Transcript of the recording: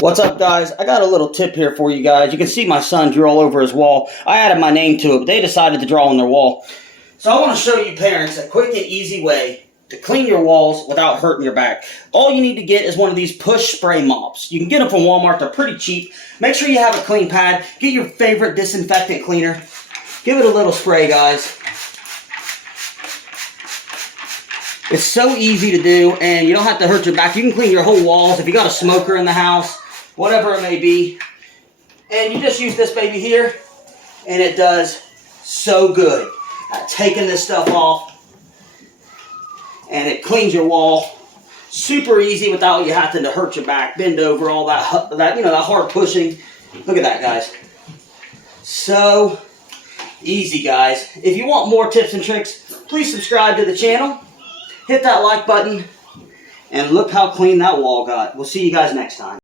What's up, guys? I got a little tip here for you guys. You can see my son drew all over his wall. I added my name to it, but they decided to draw on their wall. So I want to show you parents a quick and easy way to clean your walls without hurting your back. All you need to get is one of these push spray mops. You can get them from Walmart. They're pretty cheap. Make sure you have a clean pad. Get your favorite disinfectant cleaner. Give it a little spray, guys. It's so easy to do, and you don't have to hurt your back. You can clean your whole walls if you got a smoker in the house, whatever it may be. And you just use this baby here, and it does so good at taking this stuff off. And it cleans your wall super easy without you having to hurt your back, bend over, all that that hard pushing. Look at that, guys. So easy, guys. If you want more tips and tricks, please subscribe to the channel. Hit that like button, and look how clean that wall got. We'll see you guys next time.